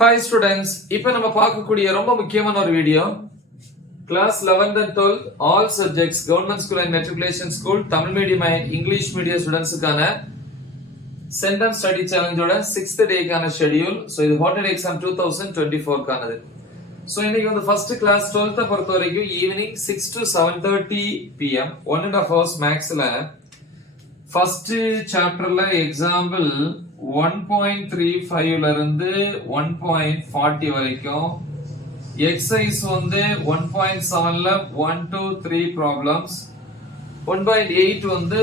Hi students, இப்போ நம்ம பார்க்கக்கூடிய ரொம்ப முக்கியமான ஒரு video class 11th and 12th all subjects government school and matriculation school Tamil medium and English medium ஸ்டூடெண்ட்ஸ்க்கான சென்டம் ஸ்டடி சேலஞ்சோட 6th டேக்கான ஷெட்யூல். ஸோ இது ஹாட்டட் எக்ஸாம் 2024க்கானது. ஸோ இன்னைக்கு வந்து ஃபர்ஸ்ட் கிளாஸ் 12th பொறுத்த வரைக்கும் ஈவினிங் 6 to 7:30 PM 1.5 hours மேக்ஸ்ல ஃபர்ஸ்ட் சாப்டர்ல எக்ஸாம்பிள் 1.35 ல இருந்து 1.40 வரைக்கும், எக்ஸசைஸ் வந்து 1.7 ல 1 to 3 ப்ராப்ளம்ஸ், 1.8 வந்து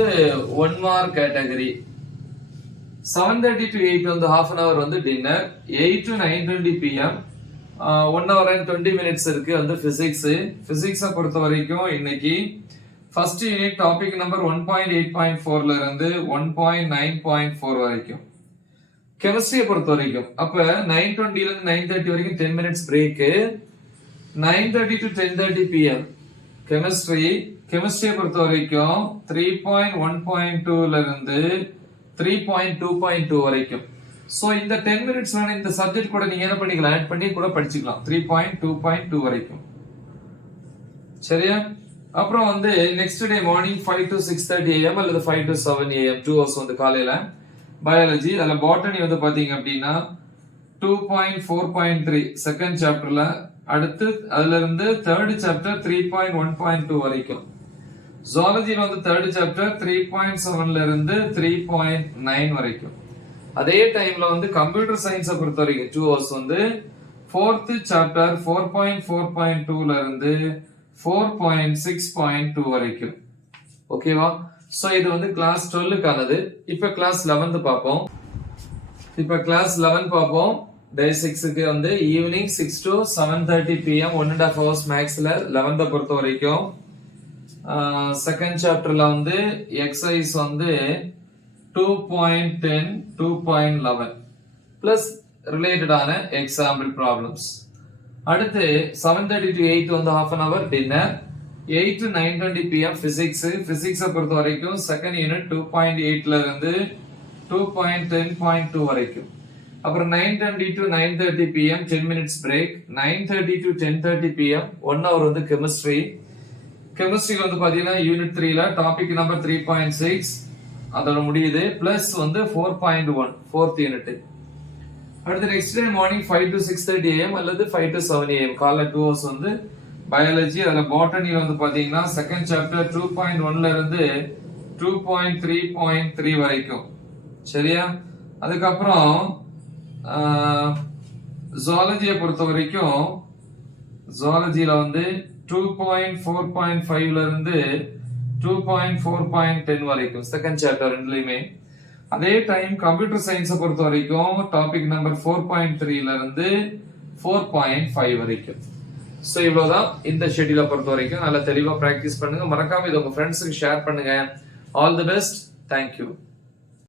1 மார்க் கேட்டகரி, 7:30 to 8 வந்து half an hour வந்து dinner, 8 to 9:20 PM 1 hour and 20 minutes இருக்கு வந்து பிசிக்ஸ் பொறுத்த வரைக்கும் இன்னைக்கு ஃபர்ஸ்ட் யூனிட் டாபிக் நம்பர் 1.8.4 ல இருந்து 1.9.4 வரைக்கும். கெமிஸ்ட்ரியை பொறுத்த வரைக்கும் அப்ப 9:20 ல இருந்து 9:30 வரைக்கும் 10 minutes பிரேக், 9:30 to 10:30 PM கெமிஸ்ட்ரியை பொறுத்த வரைக்கும் 3.1.2 ல இருந்து 3.2.2 வரைக்கும். சோ இந்த 10 minutes வேணும் இந்த சப்ஜெக்ட் கூட நீங்க என்ன பண்ணிக்கலாம், ஆட் பண்ணி கூட படிச்சுக்கலாம் 3.2.2 வரைக்கும். சரியா? அப்புறம் வந்து next day morning 5 to 6:30 AM அல்லது 5 to 7 AM 2 hours வந்து காலையில பயாலஜி. அதுல பாட்டனி வந்து பாத்தீங்க அப்படின்னா 2.4.3 செகண்ட் சாப்டர்ல, அடுத்து அதுல இருந்து தேர்ட் சாப்டர் 3.1.2 வரைக்கும். ஜுவாலஜில வந்து தேர்ட் சாப்டர் 3.7 ல இருந்து 3.9 வரைக்கும். அதே டைம்ல வந்து கம்ப்யூட்டர் சயின்ஸை பொறுத்த வரைக்கும் 2 hours வந்து ஃபோர்த் சாப்டர் 4.4.2 ல இருந்து 4.6.2 வரைக்கும். ஓகேவா? சோ இது வந்து கிளாஸ் 12க்கானது. இப்ப கிளாஸ் 11 பார்ப்போம். இப்ப கிளாஸ் 11 பார்ப்போம். டே 6க்கு வந்து ஈவினிங் 6 to 7:30 PM 1.5 hours மேக்ஸ்ல 11th பொறுத்த வரைக்கும் செகண்ட் சாப்டர்ல வந்து எக்ஸசைஸ் வந்து 2.10 2.11 பிளஸ் ரிலேட்டடான எக்ஸாம்பிள் ப்ராப்ளம்ஸ். அடுத்து 7:30 to 8 வந்து half an hour dinner, 8 to 9:20 PM பிசிக்ஸை பொறுத்த வரைக்கும் செகண்ட் யூனிட் 2.8 ல இருந்து 2.10.2 வரைக்கும். அப்புறம் 9:20 to 9:30 PM 10 minutes break, 9:30 to 10:30 PM 1 hour வந்து கெமிஸ்ட்ரியில வந்து பாத்தீங்கன்னா யூனிட் 3 ல டாபிக் நம்பர் 3.6 அதோட முடியுது, பிளஸ் வந்து 4.1 4th யூனிட். அடுத்து next day morning 5 to 6:30 AM அல்லது 5 to 7 AM காலைல 2 hours வந்து பயாலஜி. அதுல பாட்டனி வந்து பாத்தீங்கன்னா செகண்ட் சாப்டர் 2.1 ல இருந்து 2.3.3 வரைக்கும். சரியா? அதுக்கப்புறம் ஜுவாலஜியை பொறுத்த வரைக்கும் ஜுவாலஜில வந்து 2.4.5 ல இருந்து 2.4.10 வரைக்கும் செகண்ட் சாப்டர் ரெண்டுலயுமே. அதே டைம் கம்ப்யூட்டர் சயின்ஸை பொறுத்த வரைக்கும் டாபிக் நம்பர் 4.3 ல இருந்து 4.5 வரைக்கும். சோ இவ்வளவுதான் இந்த ஷெட்யூலை பொறுத்த வரைக்கும். நல்லா தெளிவா பிராக்டிஸ் பண்ணுங்க. மறக்காம இதை உங்க ஃப்ரெண்ட்ஸுக்கு ஷேர் பண்ணுங்க. All the best. தேங்க்யூ.